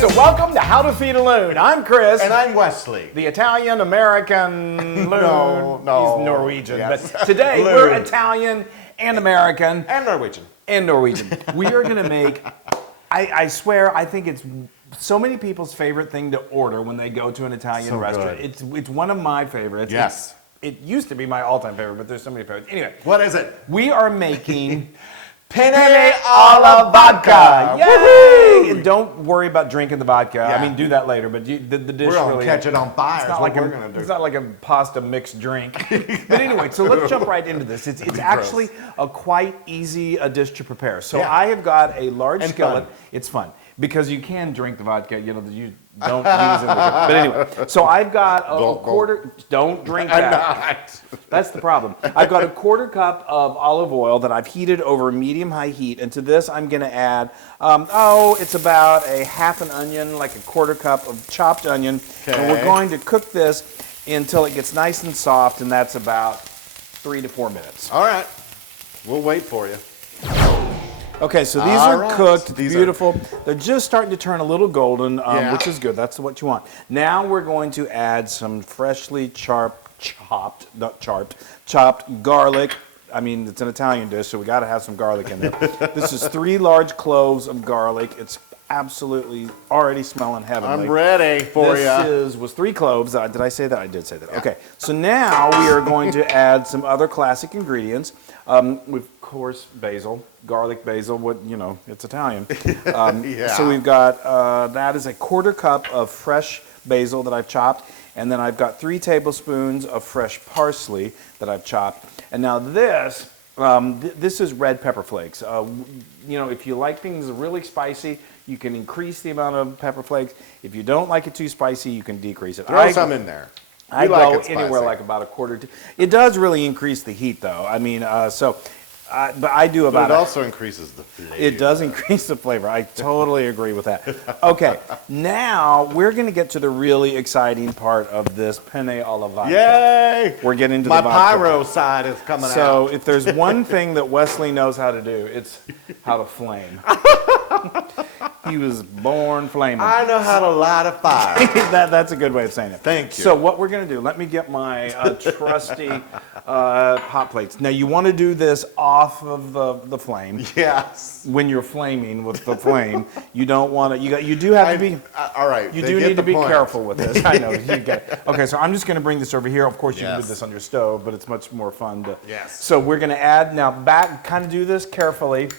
So welcome to How to Feed a Loon. I'm Chris. And I'm Wesley. The Italian-American Loon. No. He's Norwegian. Yes. But today Loon. we're Italian and American. And Norwegian. And Norwegian. We are going to make, I swear, I think it's so many people's favorite thing to order when they go to an Italian restaurant. Good. It's one of my favorites. Yes. It used to be my all-time favorite, but there's so many favorites. Anyway. What is it? We are making Penne alla vodka. Yay! And don't worry about drinking the vodka. Yeah. I mean, do that later, but the dish We're gonna really... catch it on fire. It's not, like it's not like a pasta mixed drink. But anyway, so let's jump right into this. It's actually a quite easy dish to prepare. So I have got a large skillet. Fun. It's fun because you can drink the vodka. You know, you don't use it. But anyway, so I've got a quarter... Don't drink that. I'm not. That's the problem. I've got a quarter cup of olive oil that I've heated over medium-high heat, and to this I'm going to add, it's about a half an onion, like a quarter cup of chopped onion. Okay. And we're going to cook this until it gets nice and soft, and that's about 3 to 4 minutes. All right. We'll wait for you. Okay, so these are cooked. These beautiful. They're just starting to turn a little golden, which is good. That's what you want. Now we're going to add some freshly chopped garlic. I mean, it's an Italian dish, so we got to have some garlic in there. This is 3 large cloves of garlic. It's absolutely already smelling heavenly. I'm ready for you. This was 3 cloves. Did I say that? I did say that. Yeah. Okay, so now we are going to add some other classic ingredients. Of course, basil, garlic basil. It's Italian. So we've got that is a quarter cup of fresh basil that I've chopped. And then I've got 3 tablespoons of fresh parsley that I've chopped. And now this, this is red pepper flakes. If you like things really spicy, you can increase the amount of pepper flakes. If you don't like it too spicy, you can decrease it. Throw some in there. I go anywhere like about a quarter. It does really increase the heat, though. I mean, but I do about. But it also increases the flavor. It does increase the flavor. I totally agree with that. Okay, now we're going to get to the really exciting part of this penne alla vodka. Yay! We're getting into my the vodka. pyro side is coming out. So if there's one thing that Wesley knows how to do, it's how to flame. He was born flaming. I know how to light a fire. That's a good way of saying it. Thank you. So what we're going to do, let me get my trusty hot plates. Now you want to do this off of the flame. Yes. When you're flaming with the flame, you don't want to. You do have to be. All right. You do need to be careful with this. I know. You get it. Okay, so I'm just going to bring this over here. Of course, you can do this on your stove, but it's much more fun to. Yes. So we're going to add now. Kind of do this carefully.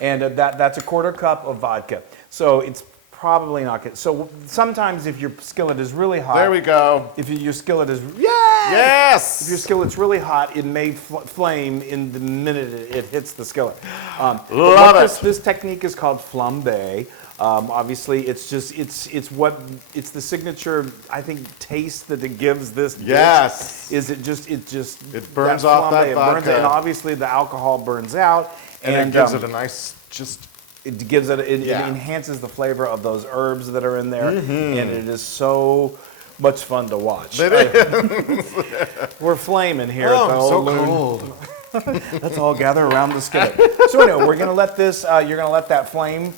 And that's a quarter cup of vodka. So it's probably not good. So sometimes if your skillet is really hot. There we go. If your skillet is, yes! If your skillet's really hot, it may flame in the minute it hits the skillet. Love it. This technique is called flambe. Obviously, it's the signature, I think, taste that it gives this dish. Yes. It burns off that it vodka. burns, and obviously the alcohol burns out. And it gives it a nice, it gives it, it enhances the flavor of those herbs that are in there, and it is so much fun to watch. We're flaming here at the old Loon. Cold. Let's all gather around the skillet. So anyway, we're going to let this, you're going to let that flame,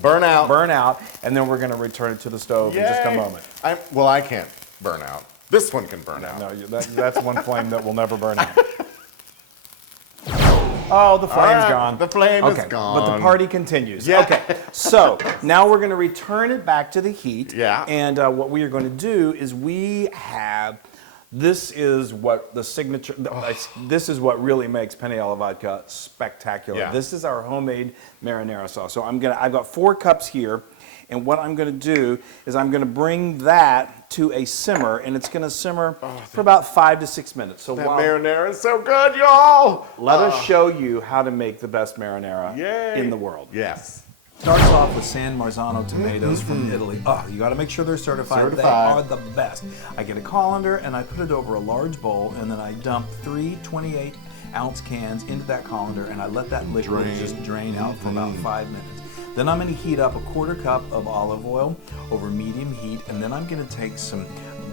burn out, and then we're going to return it to the stove in just a moment. I can't burn out. This one can burn out. No, that's one flame that will never burn out. Oh, the flame's gone. The flame is gone. But the party continues. Yeah. Okay, so now we're going to return it back to the heat. Yeah. And what we are going to do is this is what the signature, this is what really makes penne alla vodka spectacular. Yeah. This is our homemade marinara sauce. So I've got 4 cups here. And what I'm going to do is I'm going to bring that to a simmer, and it's going to simmer for about 5 to 6 minutes. So that marinara is so good, y'all. Let us show you how to make the best marinara in the world. Yes. Starts off with San Marzano tomatoes from Italy. Oh, you got to make sure they're certified. They are the best. I get a colander and I put it over a large bowl, and then I dump 3 28-ounce cans into that colander, and I let that liquid just drain out for about 5 minutes. Then I'm going to heat up a quarter cup of olive oil over medium heat, and then I'm going to take some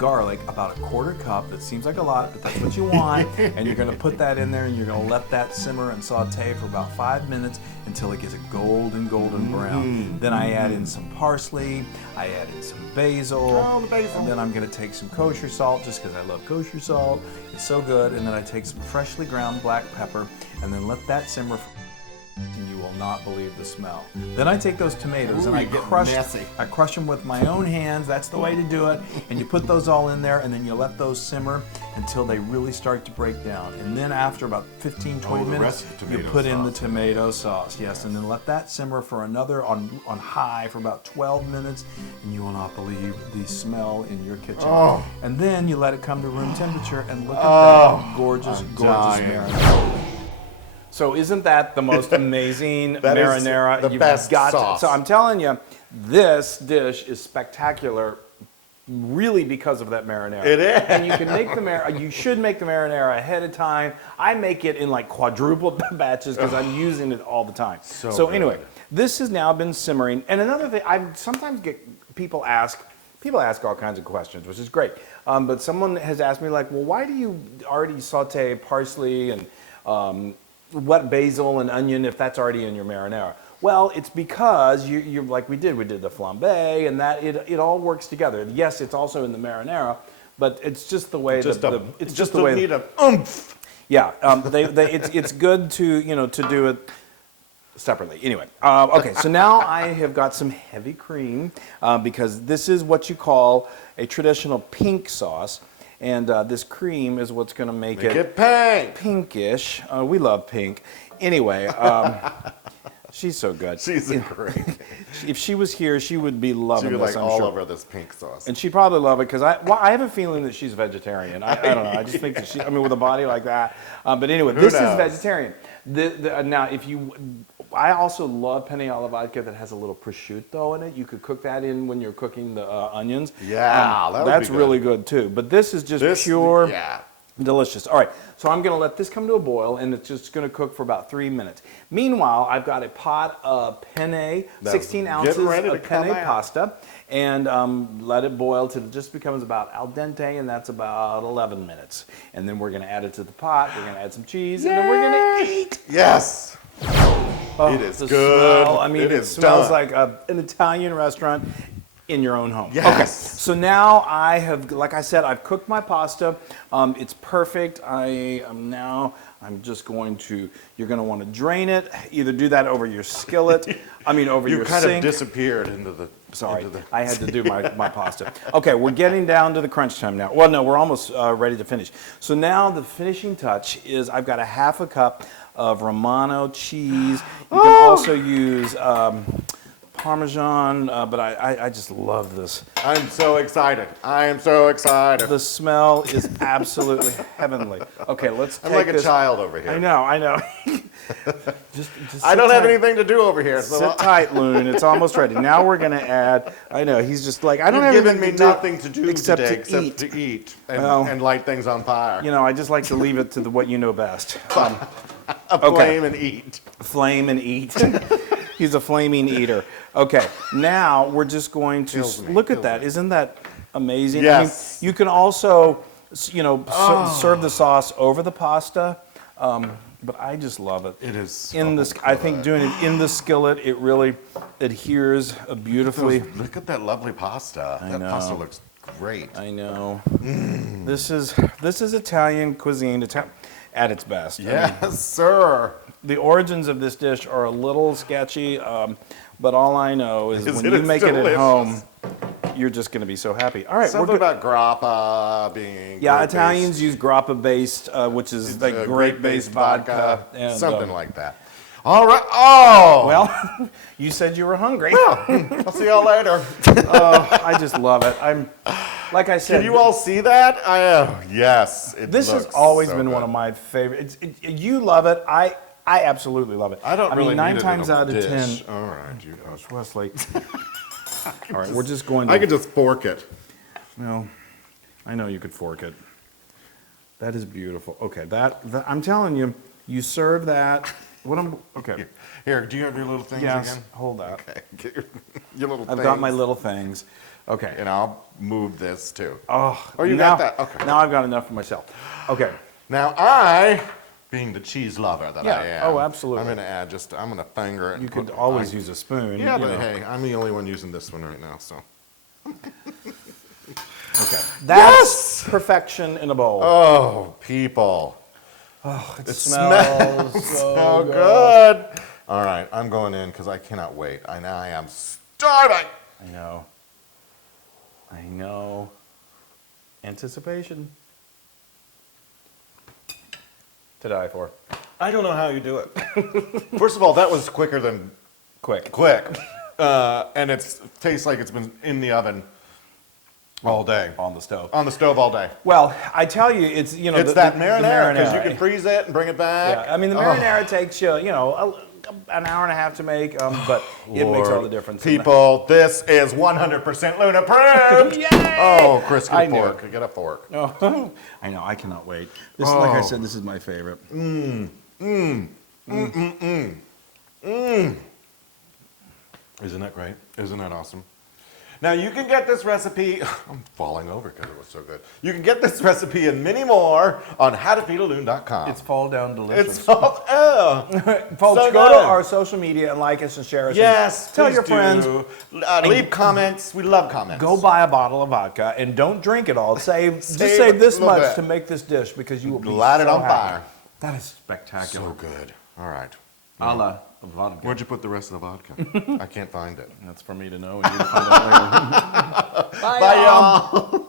garlic, about a quarter cup. That seems like a lot, but that's what you want. And you're gonna put that in there and you're gonna let that simmer and saute for about 5 minutes until it gets a golden brown. Then I add in some parsley, I add in some basil, the basil. and then I'm gonna take some kosher salt just because I love kosher salt. It's so good. And then I take some freshly ground black pepper and then let that simmer. And you will not believe the smell. Then I take those tomatoes and I crush them with my own hands. That's the way to do it. And you put those all in there and then you let those simmer until they really start to break down. And then after about 15, 20 minutes, you put in the tomato sauce. Yes, and then let that simmer for another on high for about 12 minutes. And you will not believe the smell in your kitchen. Oh. And then you let it come to room temperature and look at that gorgeous marinara. So isn't that the most amazing marinara? The best sauce. So I'm telling you, this dish is spectacular, really because of that marinara. It is. And you can make the marinara. You should make the marinara ahead of time. I make it in like quadruple batches because I'm using it all the time. So anyway, this has now been simmering. And another thing, I sometimes get people ask all kinds of questions, which is great. But someone has asked me like, well, why do you already saute parsley and what basil and onion if that's already in your marinara? Well, it's because you're like we did the flambe and that it all works together. Yes, it's also in the marinara, but it's just the way it's just the way. Need a oomph. Yeah, it's good to to do it separately. Anyway, okay, so now I have got some heavy cream because this is what you call a traditional pink sauce. And this cream is what's going to make it pink. Pinkish. We love pink. Anyway, she's so good. She's great. If she was here, she would be loving She'd be this, like I'm all sure. over this pink sauce. And she'd probably love it because I have a feeling that she's vegetarian. I don't know. I just think that with a body like that. But anyway, this is vegetarian. Now, I also love penne alla vodka that has a little prosciutto in it. You could cook that in when you're cooking the onions. Yeah, that's really good too. But this is just pure, delicious. All right, so I'm going to let this come to a boil, and it's just going to cook for about 3 minutes. Meanwhile, I've got a pot of penne, 16 ounces of penne pasta, and let it boil till it just becomes about al dente, and that's about 11 minutes. And then we're going to add it to the pot. We're going to add some cheese, and then we're going to eat. Yes. Oh, it is the good. Smell, I mean, it smells like an Italian restaurant in your own home. Yes. Okay, so now I have, like I said, I've cooked my pasta. It's perfect. I'm just going to, you're going to want to drain it. Either do that over your skillet, over your sink. You kind of disappeared into the... Sorry, I had to do my pasta. Okay, we're getting down to the crunch time now. Well, no, we're almost ready to finish. So now the finishing touch is I've got a half a cup of Romano cheese. You can also use Parmesan, but I just love this. I'm so excited. I am so excited. The smell is absolutely heavenly. Okay, let's take I'm like this. a child over here. I know. just I don't have tight. anything to do over here. So Sit tight, Loon. It's almost ready. Now we're going to add, I know, he's just like, I don't have You've anything given me nothing to do except today to except to eat Well, and light things on fire. I just like to leave it to what you know best. Flame and eat. Flame and eat. He's a flaming eater. Okay, now we're just going to look at that. Isn't that amazing? Yes. You can also, serve the sauce over the pasta, but I just love it. It is. I think doing it in the skillet, it really adheres beautifully. Look at that lovely pasta. That pasta looks great. I know. This is Italian cuisine at its best. Yes, sir. The origins of this dish are a little sketchy, but all I know is when you make it at home, you're just going to be so happy. All right, Something about grappa being Italians use grappa-based, which is like grape-based vodka. And, something like that. All right. Oh! Well, you said you were hungry. Well, I'll see y'all later. I just love it. Like I said. Can you all see that? Yes. This has always been one of my favorites. You love it. I absolutely love it. I don't really 9 need it times in a out of dish. 10. All right, you Gosh, Wesley. All right, we're just going to. I could just fork it. No, I know you could fork it. That is beautiful. Okay, that I'm telling you, you serve that. Okay. Here, do you have your little things yes, again? hold that. Okay. Get your little I've things. got my little things. Okay. And I'll move this too. Oh, Oh, you now, got that? Okay. Now I've got enough for myself. Okay. Now I, being the cheese lover that Yeah. I am. Oh, absolutely. I'm going to add I'm going to finger it. You and could put always use a spoon. Yeah, you but know. hey, I'm the only one using this one right now, so. Okay. That's perfection in a bowl. Oh, people. It It smells so good. All right, I'm going in because I cannot wait. I am starving. I know. I know. Anticipation. To die for. I don't know how you do it. First of all, that was quicker than Quick. quick. And it tastes like it's been in the oven all day. On the stove. On the stove all day. Well, I tell you, it's, you know, It's the that the marinara, because you can freeze it and bring it back. Yeah, I mean, the marinara takes you, you know, an hour and a half to make, but it makes all the difference. People, this is 100% Loon approved. Yay! Oh, Chris, I get a knew fork. Get a fork. Oh, I know, I cannot wait. This, like I said, this is my favorite. Isn't that great? Isn't that awesome? Now you can get this recipe, I'm falling over because it was so good. You can get this recipe and many more on howtofeedaloon.com. It's fall down delicious. It's all, Folks, so go to good. our social media and like us and share us. Yes, and tell please your friends. do. Leave comments. We love comments. Go buy a bottle of vodka and don't drink it all. Just save a this little much bit. to make this dish because you will be Light it so on happy. fire. That is spectacular. So good. All right. A la vodka. Where'd you put the rest of the vodka? I can't find it. That's for me to know and you to find out later. Bye, y'all.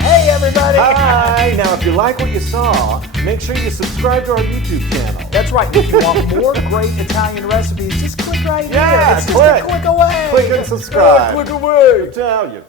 Hey, everybody. Hi. Now, if you like what you saw, make sure you subscribe to our YouTube channel. That's right. If you want more great Italian recipes, just click right Yeah, here. It's just a click away. Click and subscribe. Click away. Italian.